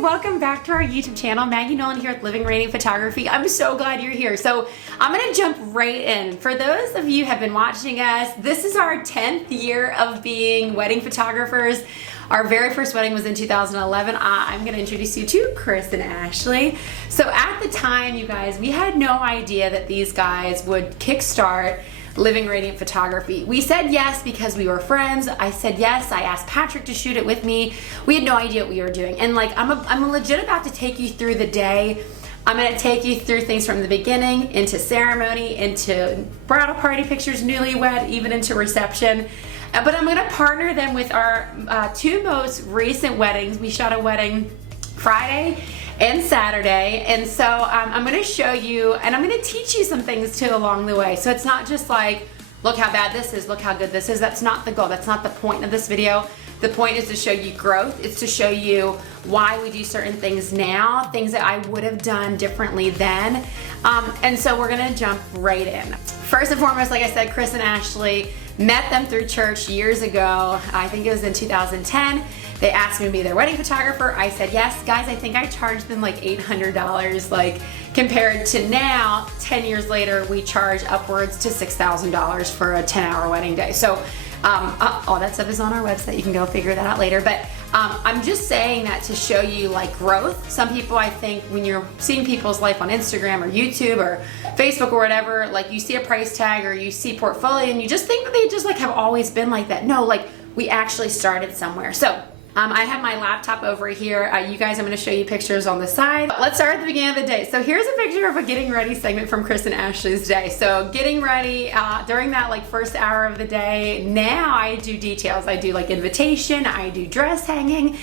welcome back to our YouTube channel. Maggie Nolan here with Living Radiant Photography. I'm so glad you're here. So I'm gonna jump right in. For those of you who have been watching us, this is our 10th year of being wedding photographers. Our very first wedding was in 2011. I'm gonna introduce you to Chris and Ashley. So at the time, you guys, we had no idea that these guys would kickstart Living Radiant Photography. We said yes because we were friends. I said yes. I asked Patrick to shoot it with me. We had no idea what we were doing. And like, I'm legit about to take you through the day. I'm gonna take you through things from the beginning, into ceremony, into bridal party pictures, newlywed, even into reception. But I'm gonna partner them with our two most recent weddings. We shot a wedding Friday and Saturday, and so I'm gonna show you, and I'm gonna teach you some things too along the way. So it's not just like, look how bad this is, look how good this is. That's not the goal, that's not the point of this video. The point is to show you growth. It's to show you why we do certain things now, things that I would have done differently then. And so we're gonna jump right in. First and foremost, like I said, Chris and Ashley, met them through church years ago. I think it was in 2010. They asked me to be their wedding photographer. I said yes. Guys, I think I charged them like $800, like compared to now, 10 years later, we charge upwards to $6,000 for a 10-hour wedding day. So all that stuff is on our website. You can go figure that out later. But I'm just saying that to show you like growth. Some people, I think, when you're seeing people's life on Instagram or YouTube or Facebook or whatever, like you see a price tag or you see portfolio and you just think that they just like have always been like that. No, like we actually started somewhere. So I have my laptop over here. You guys, I'm going to show you pictures on the side. Let's start at the beginning of the day. So here's a picture of a getting ready segment from Chris and Ashley's day. So getting ready during that like first hour of the day. Now I do details. I do like invitation. I do dress hanging.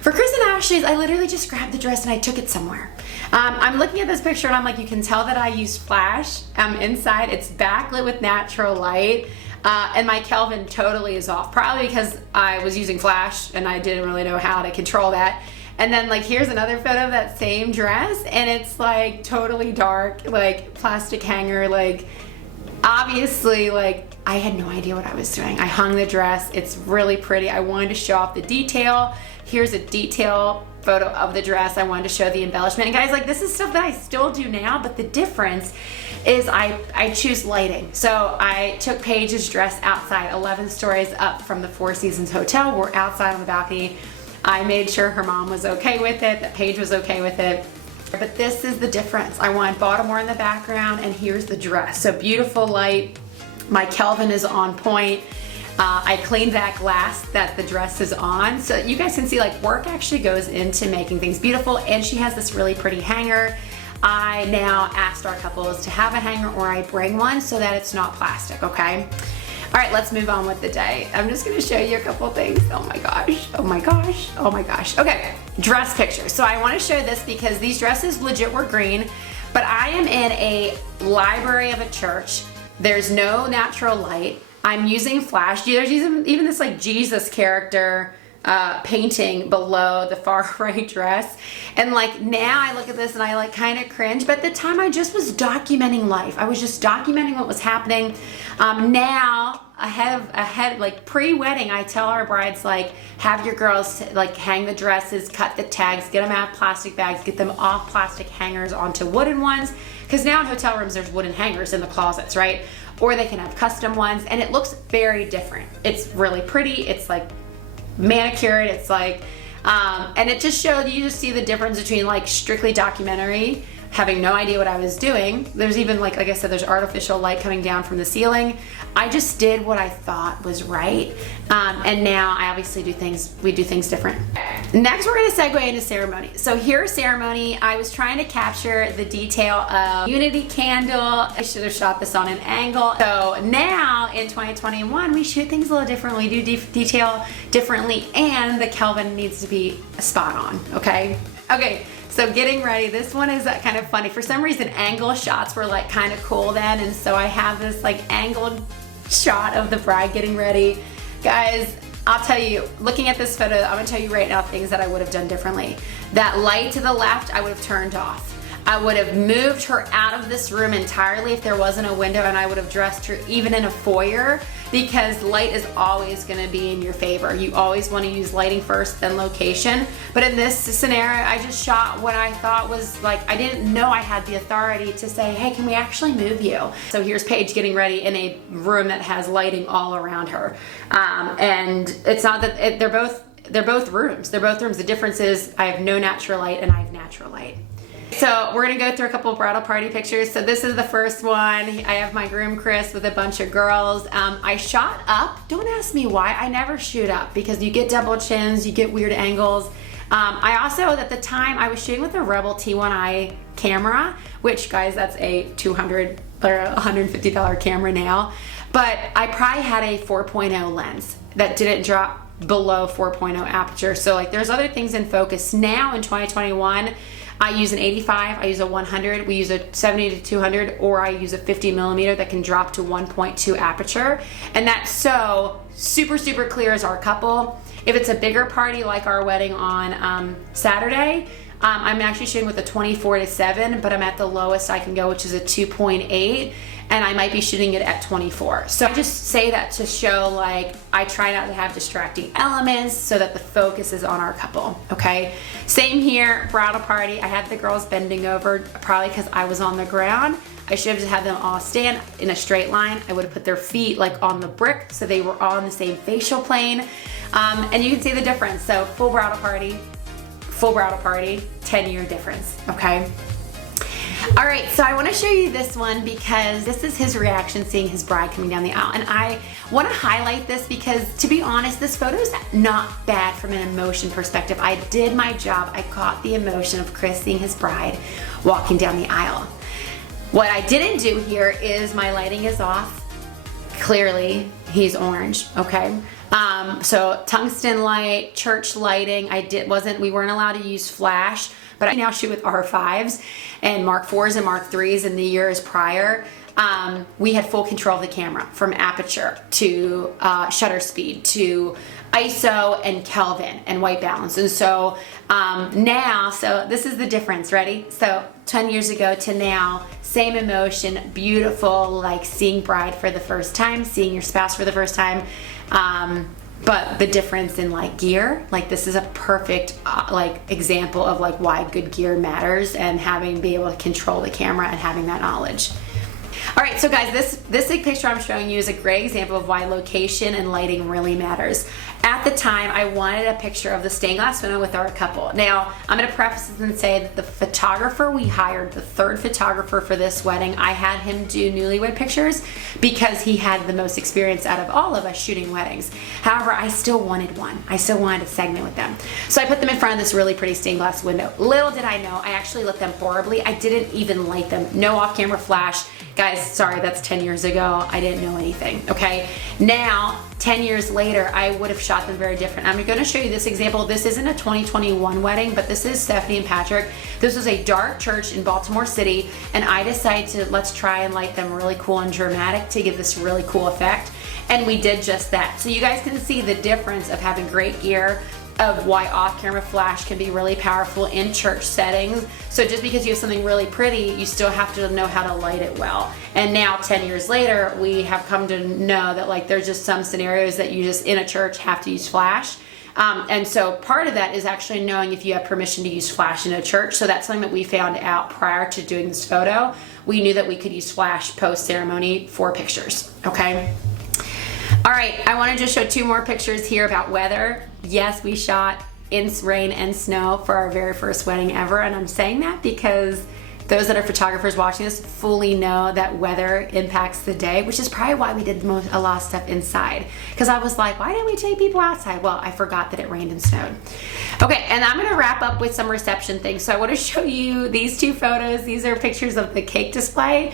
For Chris and Ashley's, I literally just grabbed the dress and I took it somewhere. I'm looking at this picture and I'm like, you can tell that I use flash inside. It's backlit with natural light. And my Kelvin totally is off, probably because I was using flash and I didn't really know how to control that. And then like here's another photo of that same dress and it's like totally dark, like plastic hanger, like obviously like I had no idea what I was doing. I hung the dress, it's really pretty. I wanted to show off the detail. Here's a detail photo of the dress. I wanted to show the embellishment. And guys, like this is stuff that I still do now, but the difference is I choose lighting. So I took Paige's dress outside, 11 stories up from the Four Seasons Hotel. We're outside on the balcony. I made sure her mom was okay with it, that Paige was okay with it. But this is the difference. I want Baltimore in the background and here's the dress. So beautiful light. My Kelvin is on point. I cleaned that glass that the dress is on. So you guys can see like work actually goes into making things beautiful, and she has this really pretty hanger. I now asked our couples to have a hanger or I bring one so that it's not plastic, okay? All right, let's move on with the day. I'm just gonna show you a couple things. Oh my gosh, oh my gosh, oh my gosh. Okay, dress picture. So I wanna show this because these dresses legit were green, but I am in a library of a church. There's no natural light. I'm using flash. There's even this like Jesus character painting below the far right dress, and like now I look at this and I like kind of cringe, but at the time I just was documenting life. I was just documenting what was happening. Now ahead like pre-wedding, I tell our brides like have your girls like hang the dresses, cut the tags, get them out of plastic bags, get them off plastic hangers onto wooden ones, because now in hotel rooms there's wooden hangers in the closets, right? Or they can have custom ones and it looks very different. It's really pretty. It's like manicured, it's like and it just showed, you just see the difference between like strictly documentary, having no idea what I was doing. There's even like I said, there's artificial light coming down from the ceiling. I just did what I thought was right, and now I obviously we do things different. Next we're going to segue into ceremony. So here's ceremony. I was trying to capture the detail of unity candle. I should have shot this on an angle. So now in 2021 we shoot things a little differently, we do detail differently, and the Kelvin needs to be spot on, okay? Okay, so getting ready. This one is kind of funny. For some reason angle shots were like kind of cool then, and so I have this like angled shot of the bride getting ready. Guys, I'll tell you, looking at this photo, I'm gonna tell you right now things that I would have done differently. That light to the left, I would have turned off. I would have moved her out of this room entirely if there wasn't a window, and I would have dressed her even in a foyer because light is always going to be in your favor. You always want to use lighting first, then location. But in this scenario, I just shot what I thought was like, I didn't know I had the authority to say, hey, can we actually move you? So here's Paige getting ready in a room that has lighting all around her. And it's not that they're both rooms. They're both rooms. The difference is I have no natural light and I have natural light. So we're gonna go through a couple of bridal party pictures. So this is the first one. I have my groom Chris with a bunch of girls. I shot up. Don't ask me why. I never shoot up because you get double chins, you get weird angles. I also, at the time, I was shooting with a Rebel T1i camera, which, guys, that's a $200 or $150 camera now. But I probably had a 4.0 lens that didn't drop below 4.0 aperture. So like there's other things in focus. Now in 2021, I use an 85, I use a 100, we use a 70 to 200, or I use a 50 millimeter that can drop to 1.2 aperture. And that's so super, super clear as our couple. If it's a bigger party like our wedding on Saturday, I'm actually shooting with a 24 to 7, but I'm at the lowest I can go, which is a 2.8. And I might be shooting it at 24. So I just say that to show like I try not to have distracting elements so that the focus is on our couple, okay? Same here, bridal party. I had the girls bending over probably because I was on the ground. I should have just had them all stand in a straight line. I would have put their feet like on the brick so they were all on the same facial plane. And you can see the difference. So full bridal party, 10-year difference, okay? All right, so I want to show you this one because this is his reaction seeing his bride coming down the aisle. And I want to highlight this because, to be honest, this photo is not bad from an emotion perspective. I did my job. I caught the emotion of Chris seeing his bride walking down the aisle. What I didn't do here is my lighting is off. Clearly, he's orange, okay? So tungsten light, church lighting. We weren't allowed to use flash. But I now shoot with R5s and Mark 4s and Mark 3s in the years prior. We had full control of the camera from aperture to shutter speed to ISO and Kelvin and white balance. And so now, so this is the difference, ready? So 10 years ago to now, same emotion, beautiful, like seeing bride for the first time, seeing your spouse for the first time. But the difference in like gear, like this is a perfect like example of like why good gear matters and be able to control the camera and having that knowledge. All right, so guys, this picture I'm showing you is a great example of why location and lighting really matters. At the time, I wanted a picture of the stained glass window with our couple. Now, I'm gonna preface this and say that the photographer we hired, the third photographer for this wedding, I had him do newlywed pictures because he had the most experience out of all of us shooting weddings. However, I still wanted one. I still wanted a segment with them. So I put them in front of this really pretty stained glass window. Little did I know, I actually lit them horribly. I didn't even light them. No off-camera flash. Guys, sorry, that's 10 years ago. I didn't know anything, okay? Now, 10 years later, I would have shot them very different. I'm gonna show you this example. This isn't a 2021 wedding, but this is Stephanie and Patrick. This was a dark church in Baltimore City, and I decided to let's try and light them really cool and dramatic to give this really cool effect. And we did just that. So you guys can see the difference of having great gear, of why off-camera flash can be really powerful in church settings. So just because you have something really pretty, you still have to know how to light it well. And now 10 years later, we have come to know that like there's just some scenarios that you just in a church have to use flash. And so part of that is actually knowing if you have permission to use flash in a church. So that's something that we found out prior to doing this photo. We knew that we could use flash post-ceremony for pictures, okay? All right, I want to just show two more pictures here about weather. Yes, we shot in rain and snow for our very first wedding ever, and I'm saying that because those that are photographers watching this fully know that weather impacts the day, which is probably why we did a lot of stuff inside. Because I was like, why didn't we take people outside? Well, I forgot that it rained and snowed. Okay, and I'm gonna wrap up with some reception things. So I want to show you these two photos. These are pictures of the cake display.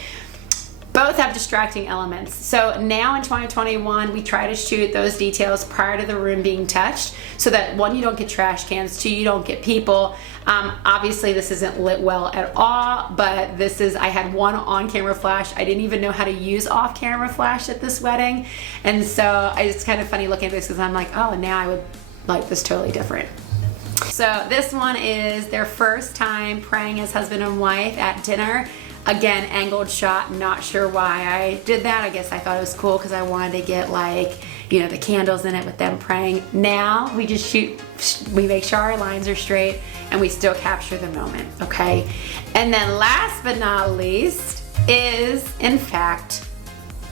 Both have distracting elements. So now in 2021, we try to shoot those details prior to the room being touched so that one, you don't get trash cans, two, you don't get people. Obviously this isn't lit well at all, but I had one on-camera flash. I didn't even know how to use off-camera flash at this wedding. And so it's kind of funny looking at this because I'm like, oh, now I would like this totally different. So this one is their first time praying as husband and wife at dinner. Again, angled shot, not sure why I did that. I guess I thought it was cool because I wanted to get like, you know, the candles in it with them praying. Now we just shoot, we make sure our lines are straight and we still capture the moment, okay? And then last but not least is, in fact,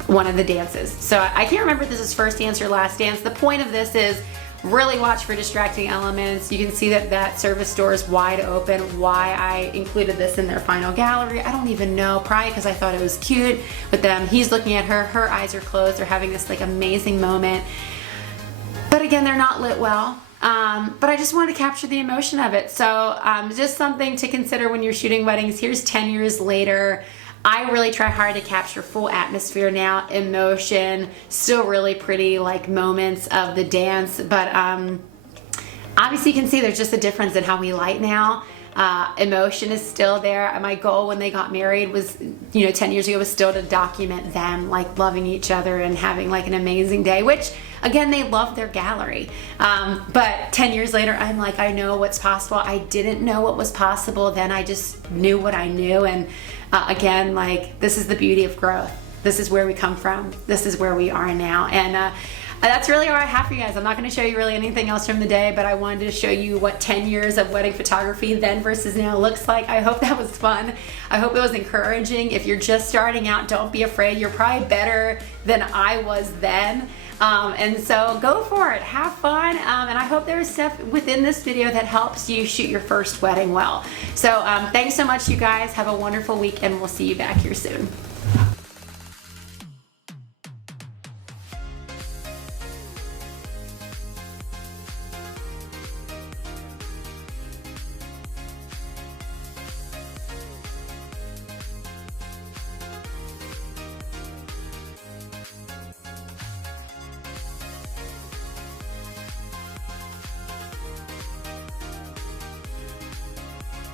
one of the dances. So I can't remember if this is first dance or last dance. The point of this is really watch for distracting elements. You can see that that service door is wide open. Why I included this in their final gallery, I don't even know. Probably because I thought it was cute with them. He's looking at her, her eyes are closed. They're having this like amazing moment. But again, they're not lit well. But I just wanted to capture the emotion of it. So just something to consider when you're shooting weddings. Here's 10 years later. I really try hard to capture full atmosphere now, emotion, still really pretty like moments of the dance, but obviously you can see there's just a difference in how we light now. Emotion is still there. My goal when they got married was, you know, 10 years ago was still to document them like loving each other and having like an amazing day, which again, they love their gallery. But 10 years later, I'm like, I know what's possible. I didn't know what was possible then. I just knew what I knew. And again, like, this is the beauty of growth. This is where we come from. This is where we are now. And that's really all I have for you guys. I'm not going to show you really anything else from the day, but I wanted to show you what 10 years of wedding photography then versus now looks like. I hope that was fun. I hope it was encouraging. If you're just starting out, don't be afraid. You're probably better than I was then. And so go for it, have fun, and I hope there is stuff within this video that helps you shoot your first wedding well. So thanks so much, you guys. Have a wonderful week, and we'll see you back here soon.